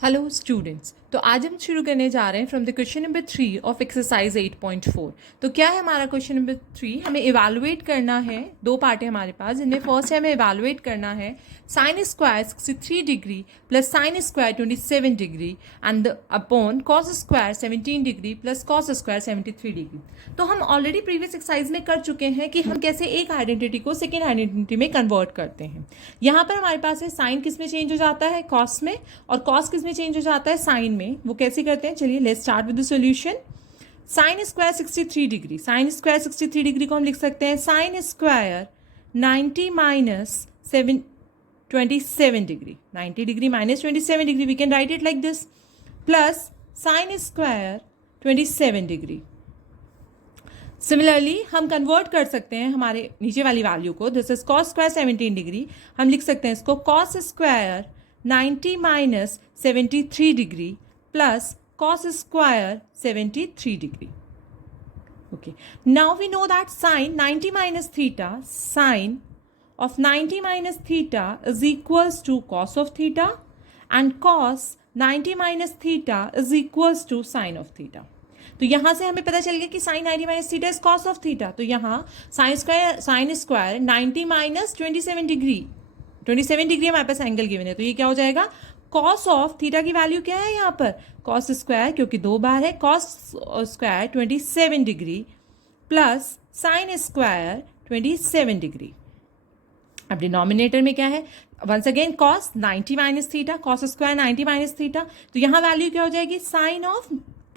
Hello students, तो आज हम शुरू करने जा रहे हैं from the question number 3 of exercise 8.4। तो क्या है हमारा क्वेश्चन नंबर 3? हमें इवैल्यूएट करना है, दो पार्ट है हमारे पास, जिनमें फर्स्ट है हमें इवैल्यूएट करना है sine square 63 degree plus sine square 27 degree and upon cos square 17 degree plus cos square 73 degree. तो हम ऑलरेडी प्रीवियस एक्सरसाइज में कर चुके हैं कि हम कैसे एक आइडेंटिटी को सेकेंड आइडेंटिटी में कन्वर्ट करते हैं। यहाँ पर हमारे पास है साइन किस में चेंज हो जाता है, कॉस में, और कॉस किस में चेंज हो जाता है, साइन में। वो कैसे करते हैं, चलिए let's start with the solution. Sine square 63 degree, sine square 63 degree को हम लिख सकते हैं sine square 90 minus 27 degree, 90 degree minus 27 degree, we can write it like this, plus sine square 27 degree. Similarly हम कन्वर्ट कर सकते हैं हमारे नीचे वाली वैल्यू को, this is cos square 17 degree, हम लिख सकते हैं इसको cos square 90 minus 73 degree plus cos square 73 degree. Okay, now we know that sine 90 minus theta, sine of 90 minus theta is equals to cos of theta, and cos 90 minus theta is equals to sine of theta. तो यहाँ से हमें पता चल गया कि sine 90 minus theta is cos of theta. तो यहाँ sine square 90 minus 27 degree, 27 degree हमारे पास एंगल गिवन है, तो ये क्या हो जाएगा, कॉस ऑफ थीटा की वैल्यू क्या है यहाँ पर, कॉस स्क्वायर, क्योंकि दो बार है, cos square 27 degree plus sine square 27 degree. अब डिनोमिनेटर में क्या है, once again cos 90 minus theta, cos square 90 minus theta, तो यहाँ वैल्यू क्या हो जाएगी, sine of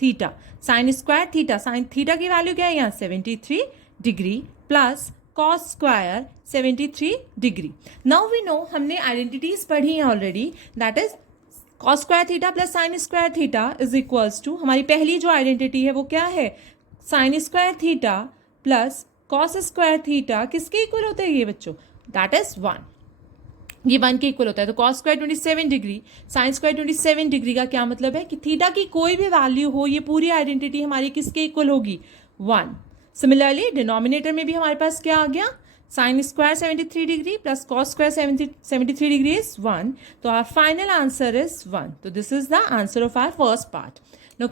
theta, sine square theta, sine theta की वैल्यू क्या है यहाँ 73 degree plus cos square 73 degree. Now we know, हमने आइडेंटिटीज पढ़ी हैं already, that is cos square theta plus sine square theta is equals to, हमारी पहली जो आइडेंटिटी है वो क्या है, sine square theta plus cos square theta किसके इक्वल होता है ये बच्चों, दैट इज 1, ये 1 के इक्वल होता है। तो cos square 27 degree sine square 27 degree का क्या मतलब है कि थीटा की कोई भी वैल्यू हो, ये पूरी आइडेंटिटी हमारी किसके इक्वल होगी, 1। सिमिलरली डिनोमिनेटर में भी हमारे पास क्या आ गया, sine square 73 degree plus cos square 73 degree is 1, तो आवर फाइनल आंसर इज 1। तो this is the answer of our first part. Now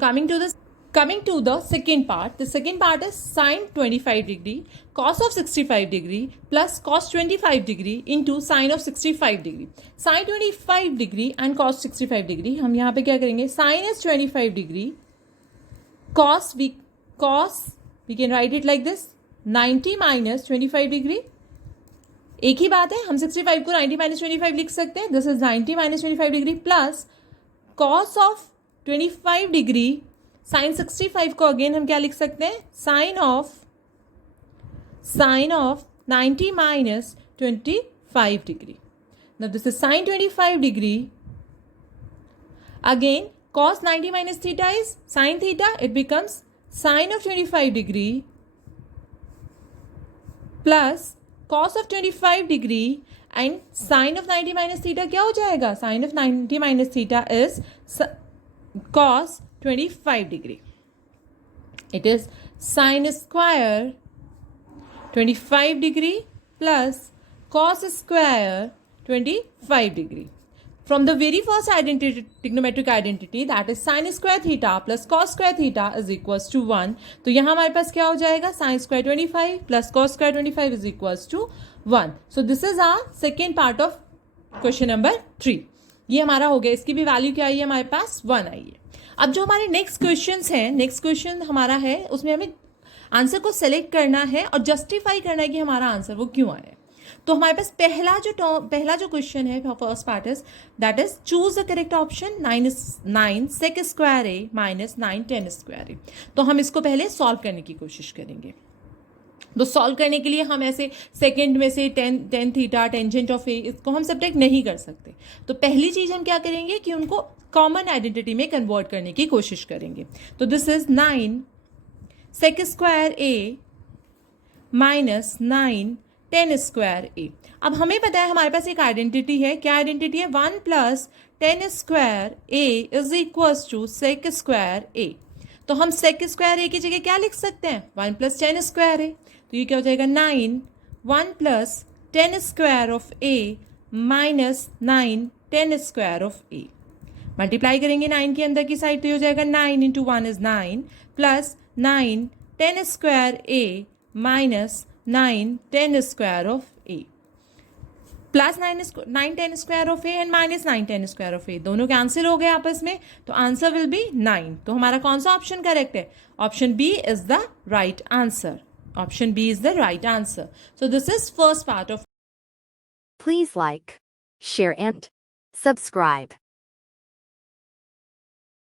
coming to the second part, the second part is sine 25 degree cos of 65 degree plus cos 25 degree into sine of 65 degree. Sine 25 degree and cos 65 degree, हम यहाँ पे क्या करेंगे, sin is 25 degree, cos we can write it like this, 90 minus 25 degree। एक ही बात है, हम 65 को 90 minus 25 लिख सकते हैं, this is 90 minus 25 degree plus cos of 25 degree, sine 65 को अगेन हम क्या लिख सकते हैं, sine of 90 minus 25 degree. Now this is sine 25 degree, again cos 90 minus theta is sine theta, it becomes sine of 25 degree plus cos of 25 degree and sine of 90 minus theta क्या हो जाएगा, sine of 90 minus theta is cos 25 degree. It is sine square 25 degree plus cos square 25 degree. From the very first identity, trigonometric identity, that is sin square theta plus cos square theta is equals to 1. तो यहाँ हमारे पास क्या हो जाएगा, sin square 25 plus cos square 25 is equals to 1. So this is our second part of question number 3. ये हमारा हो गया, इसकी भी वैल्यू क्या आई है हमारे पास, 1 आई है। अब जो हमारे नेक्स्ट क्वेश्चन हैं, नेक्स्ट क्वेश्चन हमारा है, उसमें हमें आंसर को सेलेक्ट करना है और जस्टिफाई करना है कि हमारा आंसर वो क्यों आया। तो हमारे पास पहला जो क्वेश्चन है, first part is that is choose the correct option, 9 sec square A minus 9 10 square A. तो हम इसको पहले सॉल्व करने की कोशिश करेंगे। तो सॉल्व करने के लिए हम ऐसे सेकेंड में से टेन थीटा टेंजेंट ऑफ ए, इसको हम सब्ट्रैक्ट नहीं कर सकते। तो पहली चीज हम क्या करेंगे कि उनको कॉमन आइडेंटिटी में कन्वर्ट करने की कोशिश करेंगे। तो this is 9 sec square A minus 9 10 square A. अब हमें पता है हमारे पास एक आइडेंटिटी है, क्या आइडेंटिटी है, 1 plus 10 square A is equals to sec square A. तो हम सेक स्क्वायर ए की जगह क्या लिख सकते हैं, 1 प्लस 10 स्क्वायर ए। तो ये क्या हो जाएगा, 9 1 plus 10 square of A minus 9 10 square of A. Multiply करेंगे 9 के अंदर की साइड तो हो जाएगा 9 into 1 is 9 plus 9 10 square A minus 9 10 square of A plus 9 10 square of A and minus 9 10 square of A दोनों कैंसिल हो गए आपस में तो आंसर विल बी 9. तो हमारा कौन सा ऑप्शन करेक्ट है? Option B is the right answer. Option B is the right answer. So this is first part of. Please like, share and subscribe.